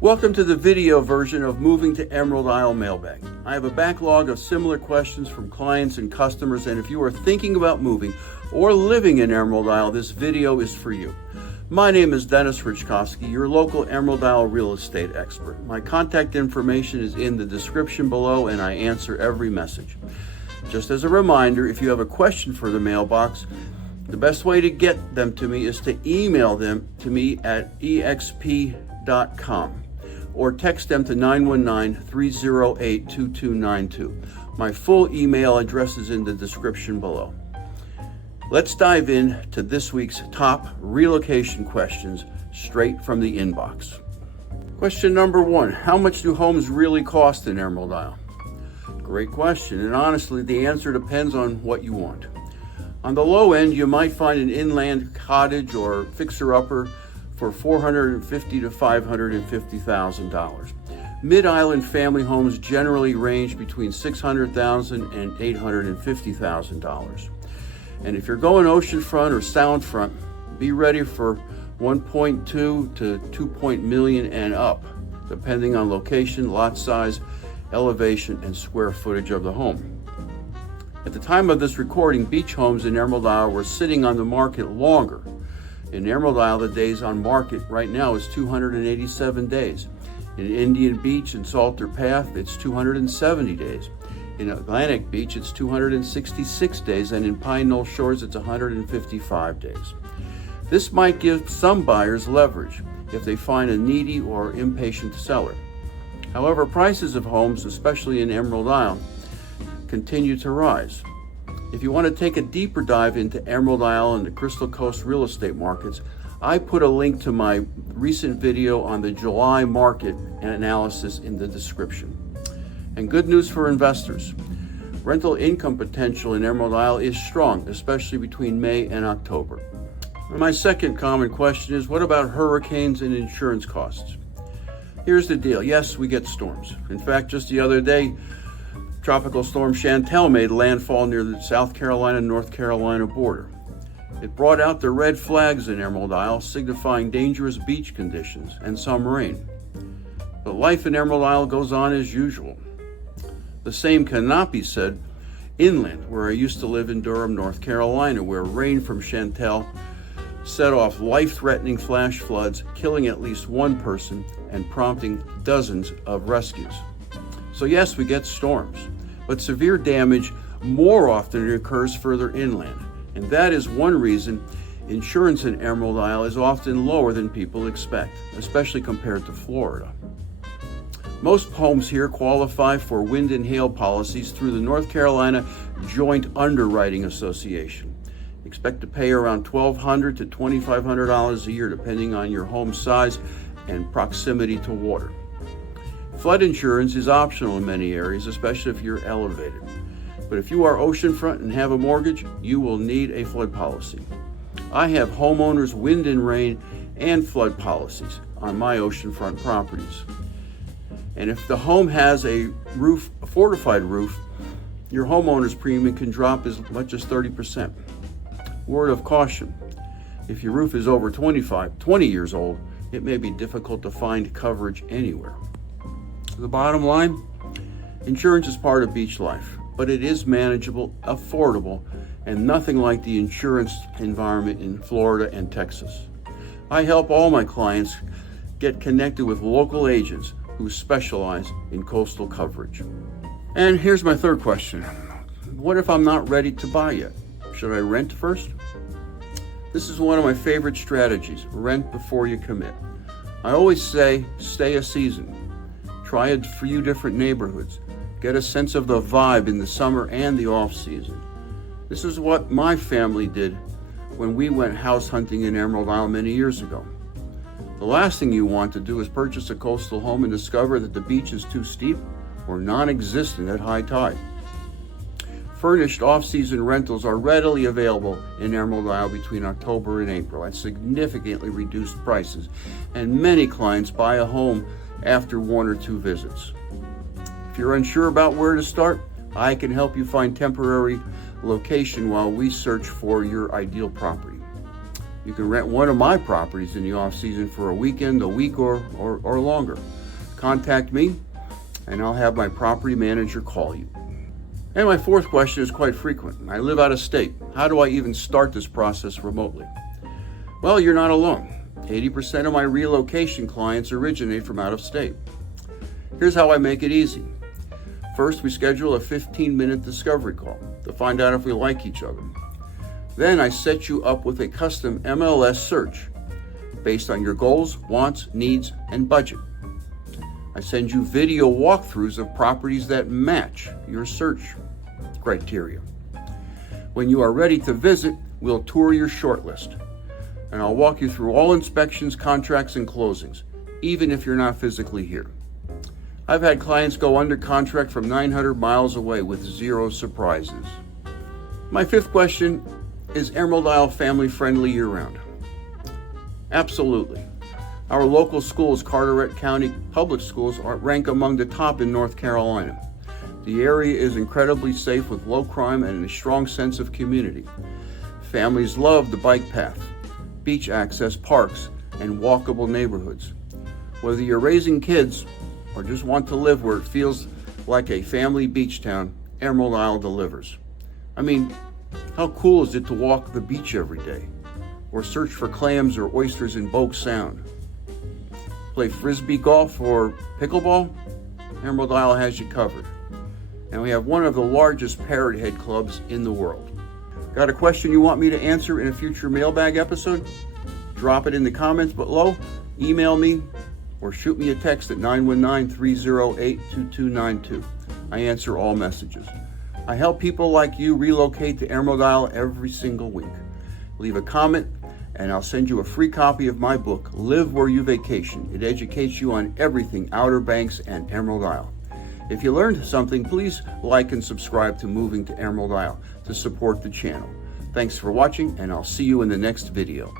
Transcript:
Welcome to the video version of Moving to Emerald Isle Mailbag. I have a backlog of similar questions from clients and customers, and if you are thinking about moving or living in Emerald Isle, this video is for you. My name is Denis Raczkowski, your local Emerald Isle real estate expert. My contact information is in the description below, and I answer every message. Just as a reminder, if you have a question for the mailbox, the best way to get them to me is to email them to me at exp.com. or text them to 919-308-2292. My full email address is in the description below. Let's dive into this week's top relocation questions straight from the inbox. Question number 1, how much do homes really cost in Emerald Isle? Great question, and honestly, the answer depends on what you want. On the low end, you might find an inland cottage or fixer-upper for $450,000 to $550,000. Mid-island family homes generally range between $600,000 and $850,000. And if you're going oceanfront or soundfront, be ready for 1.2 to 2 million and up, depending on location, lot size, elevation, and square footage of the home. At the time of this recording, beach homes in Emerald Isle were sitting on the market longer. In Emerald Isle, the days on market right now is 287 days. In Indian Beach and Salter Path, it's 270 days. In Atlantic Beach, it's 266 days, and in Pine Knoll Shores, it's 155 days. This might give some buyers leverage if they find a needy or impatient seller. However, prices of homes, especially in Emerald Isle, continue to rise. If you want to take a deeper dive into Emerald Isle and the Crystal Coast real estate markets, I put a link to my recent video on the July market analysis in the description. And good news for investors. Rental income potential in Emerald Isle is strong, especially between May and October. And my second common question is, what about hurricanes and insurance costs? Here's the deal. Yes, we get storms. In fact, just the other day, Tropical Storm Chantal made landfall near the South Carolina-North Carolina border. It brought out the red flags in Emerald Isle, signifying dangerous beach conditions and some rain. But life in Emerald Isle goes on as usual. The same cannot be said inland, where I used to live in Durham, North Carolina, where rain from Chantal set off life-threatening flash floods, killing at least one person and prompting dozens of rescues. So yes, we get storms, but severe damage more often occurs further inland. And that is one reason insurance in Emerald Isle is often lower than people expect, especially compared to Florida. Most homes here qualify for wind and hail policies through the North Carolina Joint Underwriting Association. Expect to pay around $1,200 to $2,500 a year, depending on your home size and proximity to water. Flood insurance is optional in many areas, especially if you're elevated. But if you are oceanfront and have a mortgage, you will need a flood policy. I have homeowners wind and rain and flood policies on my oceanfront properties. And if the home has a fortified roof, your homeowner's premium can drop as much as 30%. Word of caution, if your roof is over 20 years old, it may be difficult to find coverage anywhere. The bottom line, insurance is part of beach life, but it is manageable, affordable, and nothing like the insurance environment in Florida and Texas. I help all my clients get connected with local agents who specialize in coastal coverage. And here's my third question. What if I'm not ready to buy yet? Should I rent first? This is one of my favorite strategies, rent before you commit. I always say, stay a season. Try a few different neighborhoods. Get a sense of the vibe in the summer and the off season. This is what my family did when we went house hunting in Emerald Isle many years ago. The last thing you want to do is purchase a coastal home and discover that the beach is too steep or non-existent at high tide. Furnished off-season rentals are readily available in Emerald Isle between October and April at significantly reduced prices, and many clients buy a home after 1 or 2 visits. If you're unsure about where to start, I can help you find temporary location while we search for your ideal property. You can rent one of my properties in the off-season for a weekend, a week, or longer. Contact me, and I'll have my property manager call you. And my fourth question is quite frequent. I live out of state. How do I even start this process remotely? Well, you're not alone. 80% of my relocation clients originate from out of state. Here's how I make it easy. First, we schedule a 15-minute discovery call to find out if we like each other. Then I set you up with a custom MLS search based on your goals, wants, needs, and budget. I send you video walkthroughs of properties that match your search criteria. When you are ready to visit, we'll tour your shortlist, and I'll walk you through all inspections, contracts, and closings, even if you're not physically here. I've had clients go under contract from 900 miles away with zero surprises. My fifth question: is Emerald Isle family friendly year-round? Absolutely. Our local schools, Carteret County Public Schools, rank among the top in North Carolina. The area is incredibly safe with low crime and a strong sense of community. Families love the bike path, beach access, parks, and walkable neighborhoods. Whether you're raising kids or just want to live where it feels like a family beach town, Emerald Isle delivers. I mean, how cool is it to walk the beach every day, or search for clams or oysters in Bogue Sound? Play frisbee golf or pickleball? Emerald Isle has you covered. And we have one of the largest parrot head clubs in the world. Got a question you want me to answer in a future mailbag episode? Drop it in the comments below, email me, or shoot me a text at 919-308-2292. I answer all messages. I help people like you relocate to Emerald Isle every single week. Leave a comment, and I'll send you a free copy of my book, Live Where You Vacation. It educates you on everything Outer Banks and Emerald Isle. If you learned something, please like and subscribe to Moving to Emerald Isle to support the channel. Thanks for watching, and I'll see you in the next video.